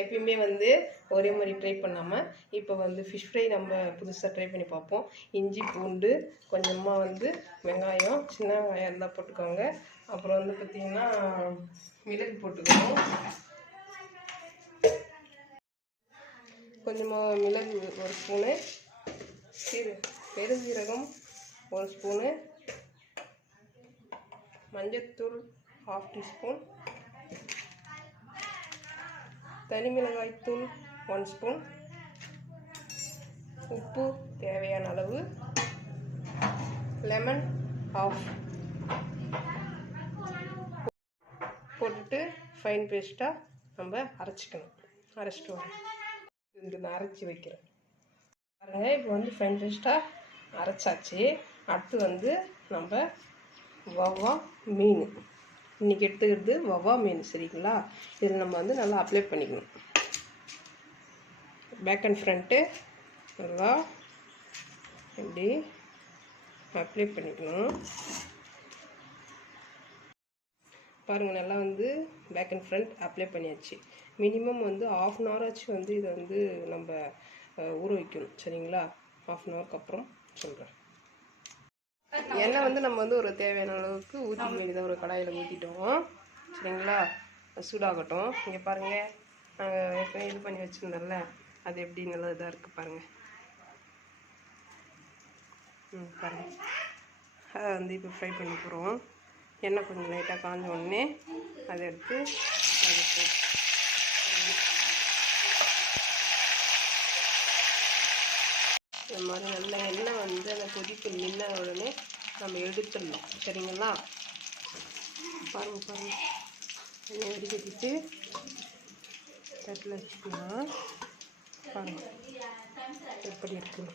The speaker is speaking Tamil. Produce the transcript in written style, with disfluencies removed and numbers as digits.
எப்பயுமே வந்து ஒரே மாதிரி ட்ரை பண்ணாமல் இப்போ வந்து ஃபிஷ் ஃப்ரை நம்ம புதுசாக ட்ரை பண்ணி பார்ப்போம். இஞ்சி பூண்டு கொஞ்சமாக வந்து வெங்காயம், சின்ன வெங்காயம் இருந்தால் போட்டுக்கோங்க. அப்புறம் வந்து பார்த்திங்கன்னா மிளகு போட்டுக்கணும். கொஞ்சமாக மிளகு 1 ஸ்பூனு, பெருஞ்சீரகம் 1 ஸ்பூனு, மஞ்சத்தூள் 1/2 டீஸ்பூன், தனி மிளகாய்த்தூள் 1 ஸ்பூன், உப்பு தேவையான அளவு, லெமன் 1/2 போட்டுட்டு ஃபைன் பேஸ்ட்டாக நம்ம அரைச்சிக்கணும். அரைச்சிட்டு வரோம். இதுக்கு நான் அரைச்சி வைக்கிறேன் பாருங்கள். இப்போ வந்து ஃபைன் பேஸ்ட்டாக அரைச்சாச்சு. அடுத்து வந்து நம்ம வவ்வா மீன் இன்றைக்கி எடுத்துக்கிறது வவ்வா மீன், சரிங்களா? இதில் நம்ம வந்து நல்லா அப்ளை பண்ணிக்கணும். பேக் அண்ட் ஃப்ரண்ட்டு நல்லா இப்படி அப்ளை பண்ணிக்கணும். பாருங்கள், நல்லா வந்து பேக் அண்ட் ஃப்ரண்ட் அப்ளை பண்ணியாச்சு. மினிமம் வந்து 1/2 அன் ஹவர் ஆச்சு வந்து இதை வந்து நம்ம ஊற வைக்கணும், சரிங்களா? 1/2 அன் ஹவருக்கு அப்புறம் சொல்கிறேன். எண்ணெய் வந்து நம்ம வந்து ஒரு தேவையான அளவுக்கு ஊற்றிக்க வேண்டியதாக ஒரு கடாயில் ஊற்றிட்டோம், சரிங்களா? சூடாகட்டும். இங்கே பாருங்கள், நாங்கள் ஏற்கனவே இது பண்ணி வச்சுருந்தோம்ல, அது எப்படி நல்லா இதாக இருக்குது பாருங்கள். பாருங்கள், அதை வந்து இப்போ ஃப்ரை பண்ணி போகிறோம். எண்ணெய் கொஞ்சம் லைட்டாக காஞ்ச உடனே அதை எடுத்து அது போட்டு இந்த மாதிரி நல்ல எண்ணெய் வந்து அந்த கொதிப்பு நின்ன உடனே நம்ம எடுத்துடணும், சரிங்களா? பாருங்கள் எண்ணெய் வடிகட்டிட்டு தட்டில் வச்சுக்கலாம். பாருங்கள் எப்படி இருக்குன்னு.